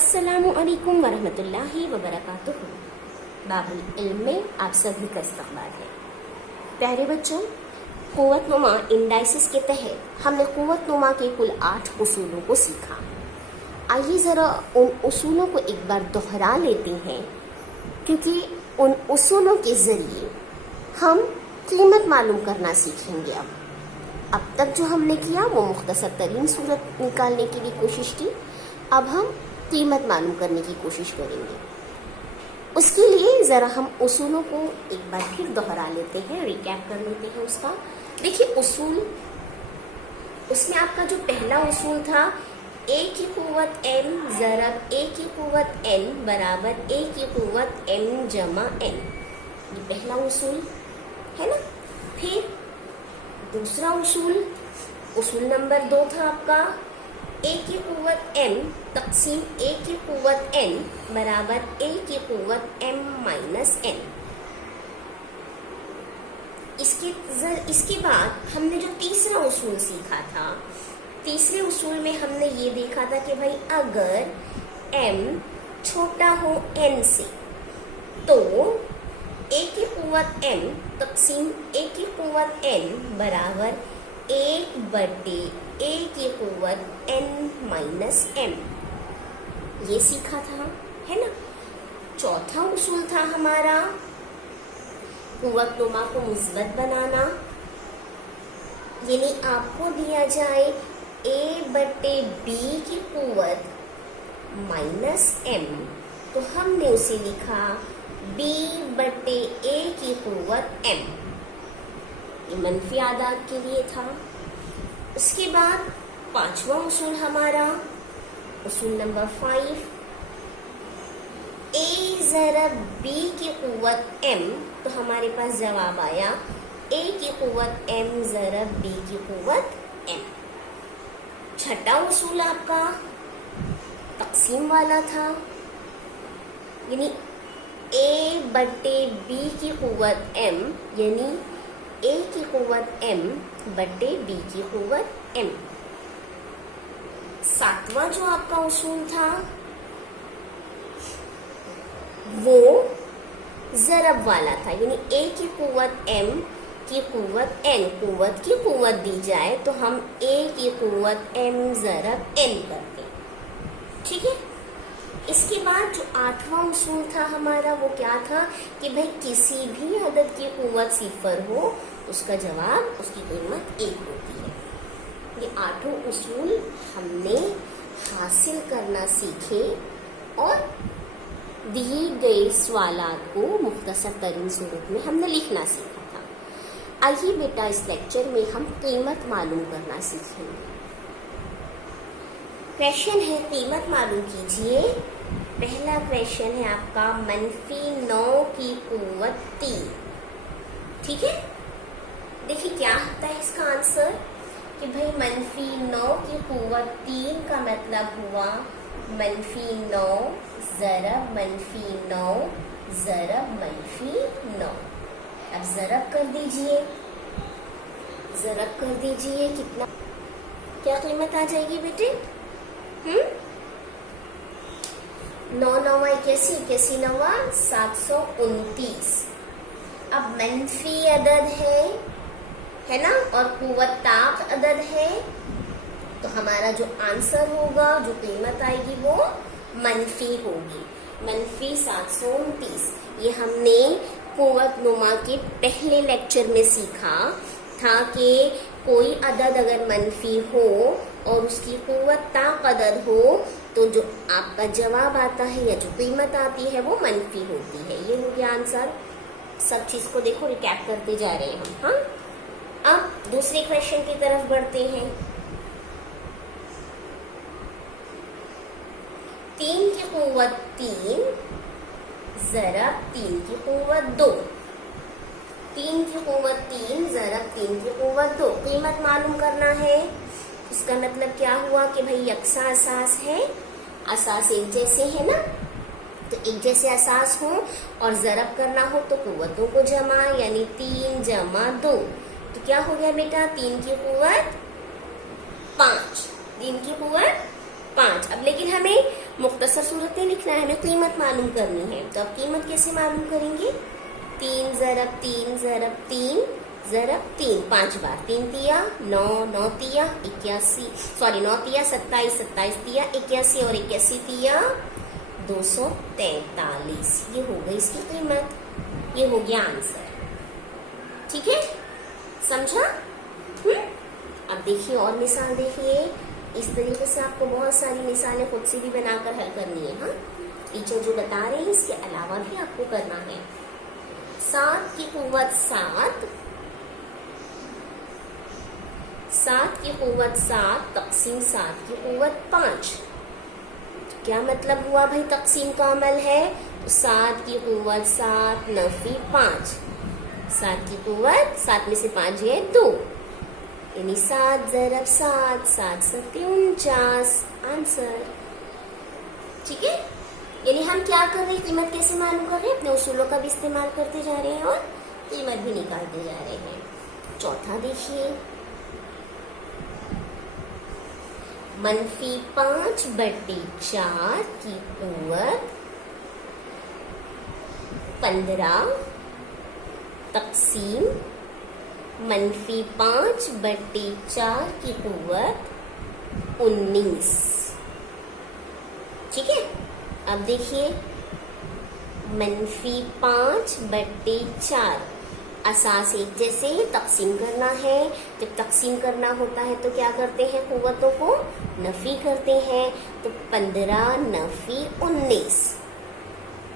अस्सलामु अलैकुम वरहमतुल्लाहि वबरकातुहू। बाबुल इल्म में आप सभी का इस्तकबाल है। प्यारे बच्चों, क़ुव्वतनुमा इंडाइसिस के तहत हमने क़ुव्वतनुमा के कुल 8 उसूलों को सीखा। आइए ज़रा उन उसूलों को एक बार दोहरा लेते हैं, क्योंकि उन उसूलों के ज़रिए हम कीमत मालूम करना सीखेंगे। अब तक जो हमने किया वो मुख्तसर तरीन सूरत निकालने की भी कोशिश की। अब हम कीमत मालूम करने की कोशिश करेंगे। उसके लिए ज़रा हम उसूलों को एक बार फिर दोहरा लेते हैं, रिकैप कर लेते हैं उसका। देखिए उसूल, उसमें आपका जो पहला उसूल था a की क़ुव्वत n ज़रब a की क़ुव्वत n बराबर a की क़ुव्वत m जमा n, ये पहला उसूल है ना। फिर दूसरा उसूल नंबर 2 था आपका a की क़ुव्वत m तक़सीम a की क़ुव्वत n बराबर a की क़ुव्वत m माइनस n। इसके बाद हमने जो तीसरा उसूल सीखा था, तीसरे उसूल में हमने ये देखा था कि भाई अगर m छोटा हो n से तो a की क़ुव्वत m तक़सीम a की क़ुव्वत n बराबर 1/a की क़ुव्वत n माइनस m, ये सीखा था, है ना। चौथा उसूल था हमारा क़ुव्वतनुमा को मुस्बत बनाना, यानी आपको दिया जाए a/b की क़ुव्वत माइनस m, तो हमने उसे लिखा b/a की क़ुव्वत m, ये मनफी आदाद के लिए था। उसके बाद पांचवा उसूल हमारा उसूल नंबर 5 a ज़रब b की क़ुव्वत m, तो हमारे पास जवाब आया a की क़ुव्वत m ज़रब b की क़ुव्वत m। छठा उसूल आपका तक़सीम वाला था, यानी a/b की क़ुव्वत m, यानी a की क़ुव्वत m/b की क़ुव्वत m। सातवां जो आपका उसूल था वो ज़रब वाला था, यानी a की क़ुव्वत m की क़ुव्वत n, क़ुव्वत की क़ुव्वत दी जाए तो हम a की क़ुव्वत m ज़रब n करते, ठीक है। इसके बाद जो आठवां उसूल था हमारा वो क्या था कि भाई किसी भी अदद की क़ुव्वत 0 हो उसका जवाब, उसकी कीमत 1 होती है। ये 8 उसूल हमने हासिल करना सीखे और दिए गए सवालात को मुख्तसर तरीन सूरत में हमने लिखना सीखा था। आइए बेटा इस लेक्चर में हम कीमत मालूम करना सीखेंगे। क्वेश्चन है, कीमत मालूम कीजिए। पहला क्वेश्चन है आपका -9 की क़ुव्वत 3, ठीक है। देखिए क्या होता है इसका आंसर कि भाई -9 की क़ुव्वत 3 का मतलब हुआ -9 ज़रब -9 ज़रब -9। अब ज़रब कर दीजिए, कितना, क्या कीमत आ जाएगी बेटे? 9 9 81 9 729। अब मनफी अदद है ना, और क़ुव्वत ताक़ अदद है, तो हमारा जो आंसर होगा, जो कीमत आएगी वो मनफी होगी, मनफी 729। ये हमने क़ुव्वतनुमा के पहले लेक्चर में सीखा था कि कोई अदद अगर मनफी हो और उसकी क़ुव्वत ताक़ अदद हो तो जो आपका जवाब आता है या जो कीमत आती है वो मनफी होती है। ये हो गया आंसर। सब चीज को देखो, रिकैप करते जा रहे हैं हम। हाँ, अब दूसरे क्वेश्चन की तरफ बढ़ते हैं। 3 की क़ुव्वत 3 ज़रब 3 की क़ुव्वत 2, 3 की क़ुव्वत 3 ज़रब 3 की क़ुव्वत 2, कीमत मालूम करना है। इसका मतलब क्या हुआ कि भाई यकसा असास है, असास एक जैसे है ना, तो एक जैसे असास हो और ज़रब करना हो तो क़ुव्वतों को जमा, यानी 3 जमा 2, तो क्या हो गया बेटा? 3 की क़ुव्वत 5, 3 की क़ुव्वत 5। अब लेकिन हमें मुख्तसर सूरत में लिखना है, हमें कीमत मालूम करनी है। तो अब कीमत कैसे मालूम करेंगे? 3 ज़रब 3 ज़रब 3 ज़रब 3, 5 बार। 3 तिया 9, 9 तिया 81, सॉरी 9 तिया 27, 27 तिया 81 और 81 तिया 243। ये हो गई इसकी कीमत, ये हो गया आंसर। ठीक है, समझा? अब देखिए और मिसाल देखिए। इस तरीके से आपको बहुत सारी मिसालें खुद से भी बनाकर हल करनी है। हाँ, टीचर जो बता रहे हैं इसके अलावा भी आपको करना है। 7 की कुव्वत 7, 7 की कुव्वत 7 तक़सीम 7 की कुव्वत 5। क्या मतलब हुआ भाई? तक़सीम का अमल है। 7 की कुव्वत 7 नफी 5, 7 की कुव्वत 7 में से 5 गए 2, यानी 7 ज़रब 7, 7 सत्ते 49 आंसर। ठीक है, यानी हम क्या कर रहे हैं? कीमत कैसे मालूम कर रहे हैं? अपने उसूलों का भी इस्तेमाल करते जा रहे हैं और कीमत भी निकालते जा रहे हैं। चौथा देखिए, -5/4 की कुव्वत 15 तक़सीम -5/4 की कुव्वत 19। ठीक है, अब देखिए -5/4 असास एक जैसे तक़सीम करना है। जब तक़सीम करना होता है तो क्या करते हैं? कुव्वतों को नफी करते हैं। तो 15 नफी 19,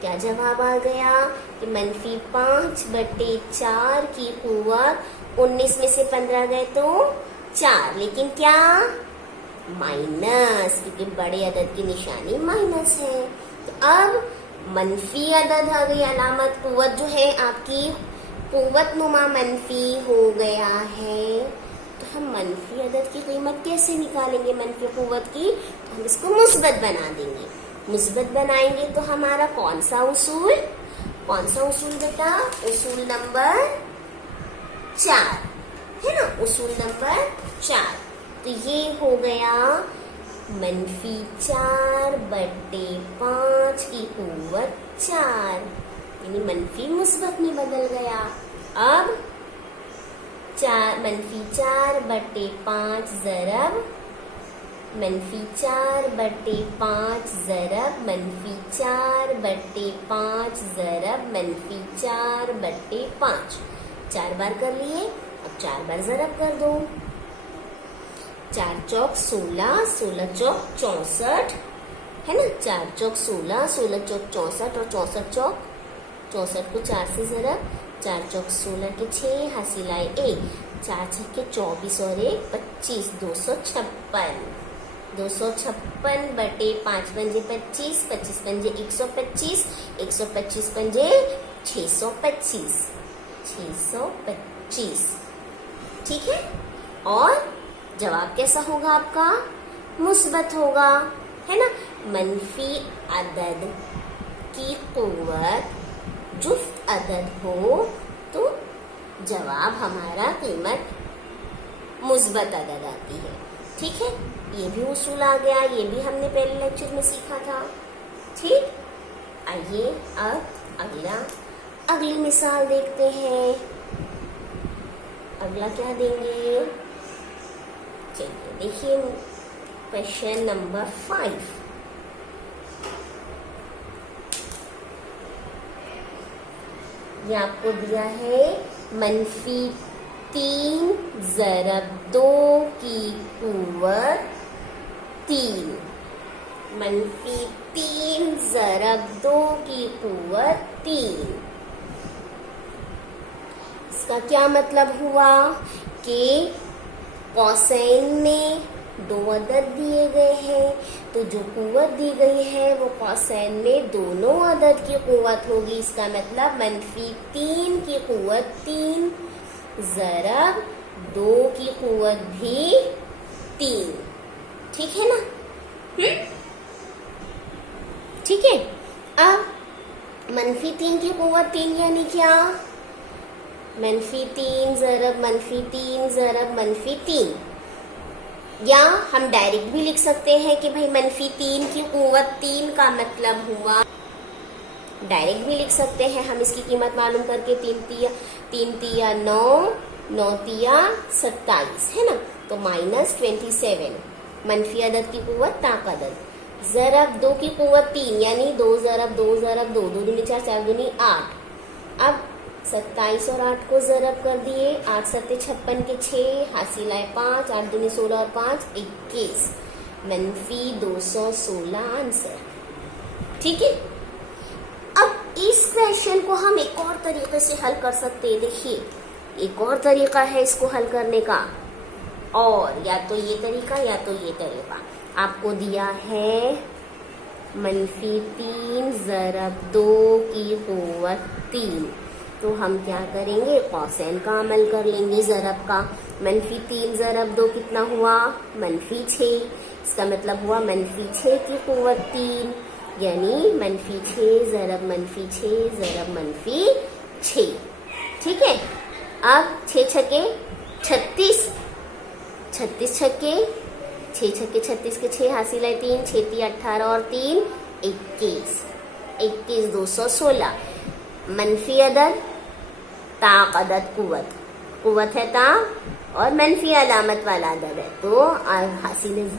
क्या जवाब आ गया? कि -5/4 की कुव्वत 19 में से 15 गए तो 4, लेकिन क्या? माइनस, क्योंकि बड़े अदद की निशानी माइनस है। तो अब मनफी अदद आ गई, अलामत कुव्वत जो है आपकी कुव्वत नुमा मनफी हो गया है। तो हम मनफी अदद की कीमत कैसे निकालेंगे? मनफी कुव्वत की, तो हम इसको मुस्बत बना देंगे। मुस्बत बनाएंगे तो हमारा कौन सा उसूल बेटा? उसूल नंबर 4 है ना, उसूल नंबर 4। तो ये हो गया -4/5 की कुव्वत 4, यानी मनफी मुस्बत में बदल गया। अब -4/5 ज़रब -4/5 ज़रब -4/5 ज़रब -4/5, 4 बार कर लिए। अब 4 बार ज़रब कर दो। 4 चौक 16, 16 चौक 64 है ना। 4 चौक 16, 16 चौक 64 और 64 चौक 64 को 4 से ज़रब। 4 चौक 16 के 6 हासिल आए 1, 4 छक्के 24 और 1 25, 256। 256/5 पंजे 25, 25 पंजे 125, 125 पंजे 625, 625। ठीक है, और जवाब कैसा होगा आपका? मुस्बत होगा, है ना। मनफी अदद की कुव्वत जुफ्त अदद हो तो जवाब हमारा कीमत मुस्बत अदद आती है। ठीक है, ये भी उसूल आ गया, ये भी हमने पहले लेक्चर में सीखा था। ठीक, आइए अब अगली मिसाल देखते हैं। अगला क्या देंगे? चलिए देखिए क्वेश्चन नंबर 5। ये आपको दिया है -3 ज़रब 2 की कुव्वत 3, -3 ज़रब 2 की कुव्वत 3। इसका क्या मतलब हुआ कि कौसैन में 2 अदद दिए गए हैं, तो जो कुव्वत दी गई है वो कौसैन में दोनों अदद की कुव्वत होगी। इसका मतलब -3 की कुव्वत 3 ज़रब 2 की कुव्वत भी 3। ठीक है ना? ठीक है, अब -3 की कुव्वत 3 यानी क्या? -3 ज़रब -3 ज़रब -3, या हम डायरेक्ट भी लिख सकते हैं कि भाई -3 की कुव्वत 3 का मतलब हुआ, डायरेक्ट भी लिख सकते हैं हम इसकी कीमत मालूम करके। 3 तिया 9, 9 तिया 27 है ना, तो -27 मनफी अदद की कुव्वत ताक अदद, ज़रब 2 की कुव्वत 3 यानी 2 ज़रब 2 ज़रब 2, 2 दूनी 4, 4 दूनी 8। अब 27 और 8 को ज़रब कर दिए, 8 सत्ते 56 के 6, हासिल आए 5, 8 दूनी 16 और 5 21, मनफी 216 आंसर। ठीक है, अब इस क्वेश्चन को हम एक और तरीके से हल कर सकते हैं। देखिए, एक और तरीका है इसको हल करने का, और या तो ये तरीका या तो ये तरीका। आपको दिया है -3 ज़रब 2 की कुव्वत 3, तो हम क्या करेंगे, कौसैन का अमल कर लेंगे ज़रब का। -3 ज़रब 2 कितना हुआ, -6, इसका मतलब हुआ -6 की कुव्वत 3, यानी -6 ज़रब -6 ज़रब -6। ठीक है, अब 6 छक्के 36, 36 छक्के 6 छक्के 36 के 6, हासिल है 3, 6 तिया 18 और 3 21, 21 216 मनफी अदद ताक अदद कुव्वत, कुव्वत है ताक और मनफी अलामत वाला अदद है, तो हासिल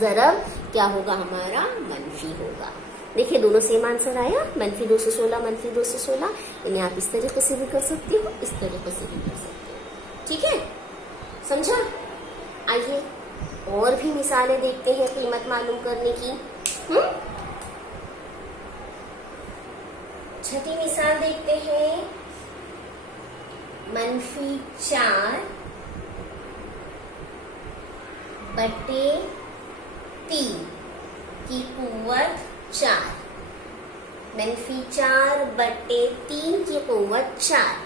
ज़रब क्या होगा हमारा, मनफी होगा। देखिए दोनों सेम आंसर आया, -216 -216। इन्हें आप इस तरीके से भी कर सकते हो, इस तरीके से भी कर सकते हो। ठीक है, समझा? आइए और भी मिसालें देखते हैं कीमत मालूम करने की। छठी मिसाल देखते हैं, -4 बटे 3 की कुव्वत 4, -4 बटे 3 की कुव्वत 4।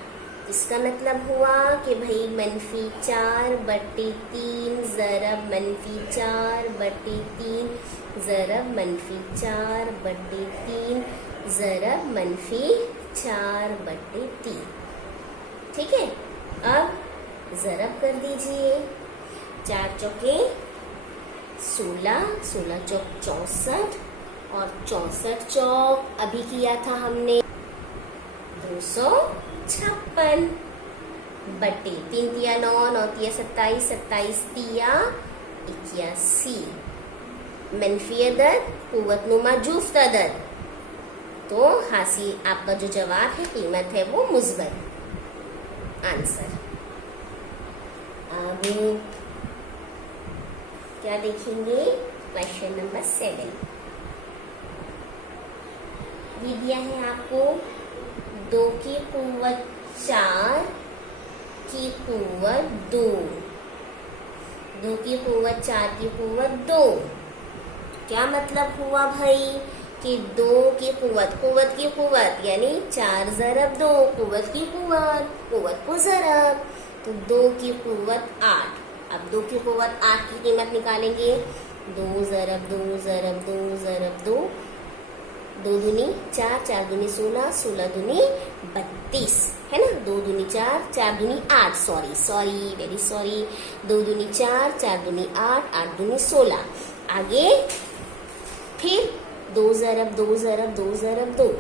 इसका मतलब हुआ कि भाई -4 बटे 3 ज़रब -4 बटे 3 ज़रब -4 बटे 3 ज़रब -4 बटे 3। ठीक है, अब ज़रब कर दीजिए, 4 चौके 16, 16 चौक 64 और 64 चौक अभी किया था हमने 256 बटे 3 तिया 9, 9 तिया 27, 27 तिया 81, मनफी अदद कुव्वत नुमा जुफ्त अदद, तो हासिल आपका जो जवाब है कीमत है वो मुस्बत आंसर। अब क्या देखेंगे, क्वेश्चन नंबर 7 ये दिया है आपको, 2 की कुव्वत 4 की कुव्वत 2, 2 की कुव्वत 4 की कुव्वत 2। क्या मतलब हुआ भाई कि 2 की कुव्वत, कुव्वत की कुव्वत यानी 4 ज़रब 2, कुव्वत की कुव्वत, कुव्वत को ज़रब, तो 2 की कुव्वत 8। अब 2 की कुव्वत 8 की कीमत निकालेंगे, 2 ज़रब 2 ज़रब 2 ज़रब 2, 2 दूनी 4, 4 दूनी 16, 16 दूनी 32 है ना, 2 दूनी 4, 4 दूनी 8, सॉरी वेरी सॉरी, 2 दूनी 4, 4 दूनी 8, 8 दूनी 16। आगे फिर 2 ज़रब 2 ज़रब 2 ज़रब 2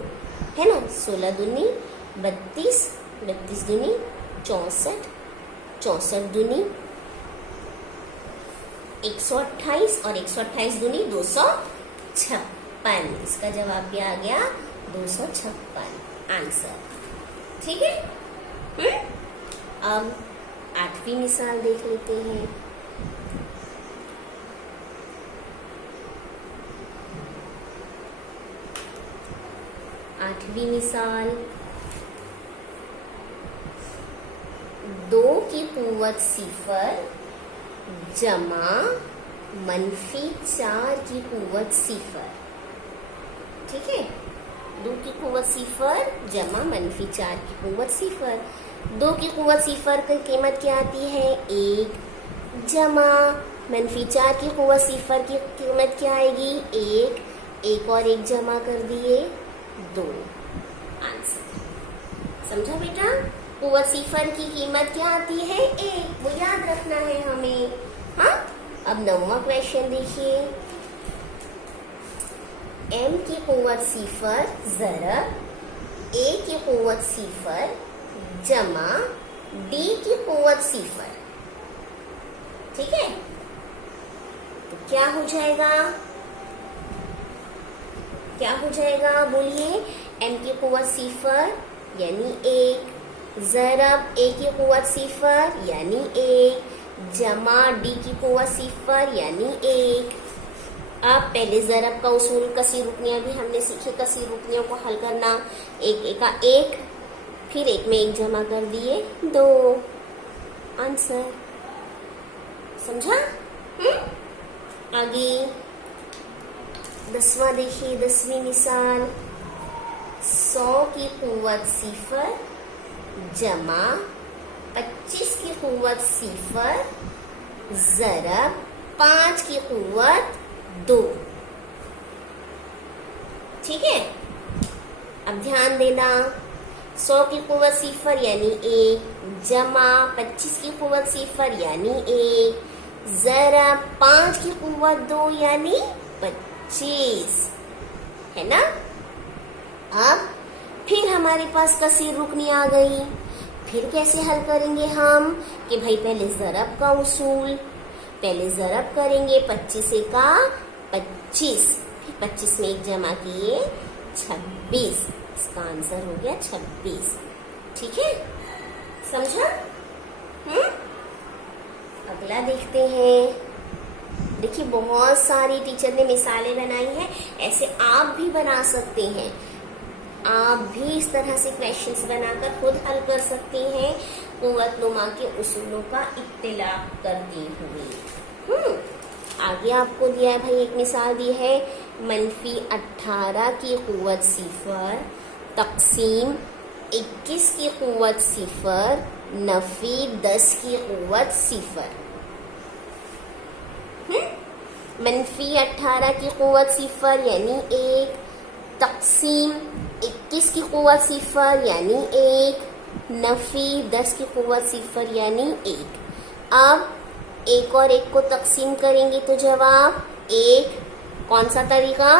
है ना, 16 दूनी 32, 32 दूनी 64, 64 दूनी 128 और 128 दूनी 256। इसका जवाब क्या आ गया, 256 आंसर। ठीक है, अब 8वीं मिसाल देख लेते हैं। आठवीं मिसाल, 2 की कुव्वत 0 जमा -4 की कुव्वत 0। ठीक है, 2 की कुव्वत 0 जमा -4 की कुव्वत 0। 2 की कुव्वत 0 की कीमत क्या आती है, 1 जमा -4 की कुव्वत 0 की कीमत क्या आएगी, 1 और 1 जमा कर दिए 2 आंसर। समझा बेटा, कुव्वत 0 की कीमत क्या आती है, 1, वो याद रखना है हमें। हाँ, अब 9वां क्वेश्चन देखिए, m की कुव्वत 0 ज़रब a की कुव्वत 0 जमा d की कुव्वत 0, ठीक है। तो क्या हो जाएगा, क्या हो जाएगा बोलिए, m की कुव्वत 0 यानी 1 ज़रब a की कुव्वत 0 यानी 1 जमा d की कुव्वत 0 यानी 1। अब पहले ज़रब का उसूल कसी रुकनियाँ भी हमने सीखी, कसी रुकनियों को हल करना, एक एक का एक, फिर एक में एक जमा कर दिए 2, आंसर। समझा? आगे 10वां देखिए, 10वीं मिसाल, 100 की कुव्वत 0 जमा 25 की कुव्वत 0 ज़रब 5 की कुव्वत 2, ठीक है। अब ध्यान देना, 100 की कुव्वत 0 यानी 1 जमा 25 की कुव्वत 0 यानी 1 ज़रब 5 की कुव्वत 2 यानी 25, है ना। अब फिर हमारे पास कसीर रुकनी आ गई, फिर कैसे हल करेंगे हम कि भाई पहले ज़रब का उसूल, पहले ज़रब करेंगे 25 का 25, फिर 25 में एक जमा किए 26, इसका आंसर हो गया 26, ठीक है। समझा? अगला देखते हैं। देखिए बहुत सारी टीचर ने मिसालें बनाई हैं, ऐसे आप भी बना सकते हैं, आप भी इस तरह से क्वेश्चंस बनाकर खुद हल कर सकते हैं कुव्वत नुमा के उसूलों का इत्तिलाअ करते हुए। आगे आपको दिया है भाई, एक मिसाल दी है, -18 की कुव्वत 0 तक़सीम 21 की कुव्वत 0 नफी 10 की कुव्वत 0। -18 की कुव्वत 0 यानी 1 तक़सीम 21 की कुव्वत 0 यानी 1 नफी 10 की कुव्वत 0 यानी 1। अब 1 और 1 को तक़सीम करेंगे तो जवाब 1। कौन सा तरीका,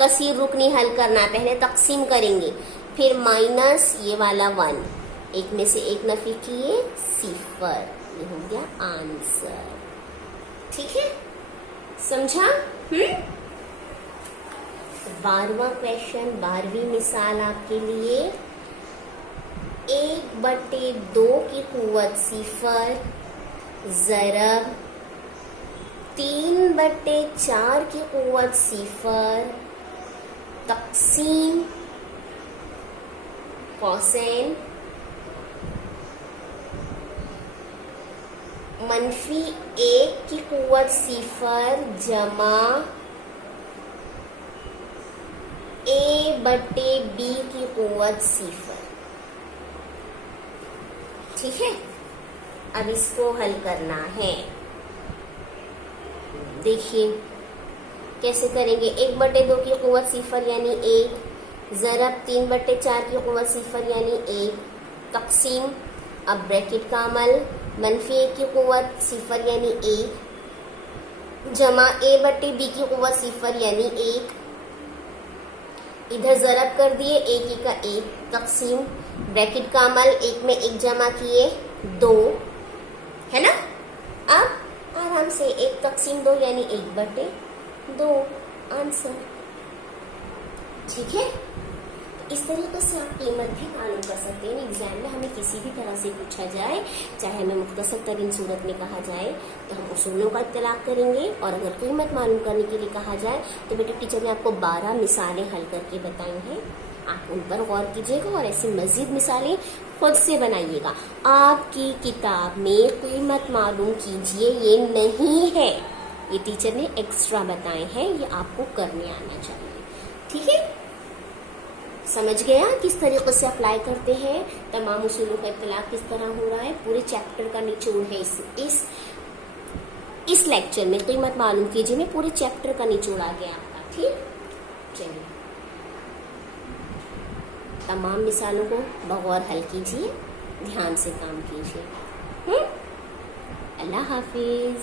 कसीर रुकनी हल करना, पहले तक़सीम करेंगे, फिर माइनस ये वाला 1, 1 में से 1 नफी किए 0, ये हो गया आंसर, ठीक है। समझा? 12वां क्वेश्चन, 12वीं मिसाल आपके लिए, 1/2 की कुव्वत 0 ज़रब 3/4 की कुव्वत 0 तक़सीम कोसेन -1 की कुव्वत 0 जमा a/b की कुव्वत 0, ठीक है। अब इसको हल करना है, देखिए कैसे करेंगे। 1/2 की कुव्वत 0 यानी 1 ज़रब 3/4 की कुव्वत 0 यानी 1 तक़सीम, अब ब्रैकेट का अमल, -1 की कुव्वत 0 यानी 1 जमा a/b की कुव्वत 0 यानी 1, इधर ज़रब कर दिए 1 का 1 तक़सीम, ब्रैकेट का अमल, 1 में 1 जमा किए 2, है ना। अब आराम से 1 तक़सीम 2 यानी 1/2, आंसर, ठीक है। इस तरीके से आप कीमत भी मालूम कर सकते हैं। एग्जाम में हमें किसी भी तरह से पूछा जाए, चाहे हमें मुख्तसर तरीन सूरत में कहा जाए तो हम उसूलों का इत्तलाक़ करेंगे, और अगर कीमत मालूम करने के लिए कहा जाए तो बेटे टीचर ने आपको 12 मिसालें हल करके बताई हैं, आप उन पर गौर कीजिएगा और ऐसी मज़ीद मिसालें खुद से बनाइएगा। आपकी किताब में कीमत मालूम कीजिए ये नहीं है, ये टीचर ने एक्स्ट्रा बताए हैं, ये आपको करने आना चाहिए, ठीक है। समझ गया किस तरीके से अप्लाई करते हैं, तमाम उसूलों का इत्तलाक़ किस तरह हो रहा है, पूरे चैप्टर का निचोड़ है इस लेक्चर में। कीमत मालूम कीजिए में पूरे चैप्टर का निचोड़ आ गया आपका, ठीक। चलिए तमाम मिसालों को बगौर हल कीजिए, ध्यान से काम कीजिए। अल्लाह हाफिज।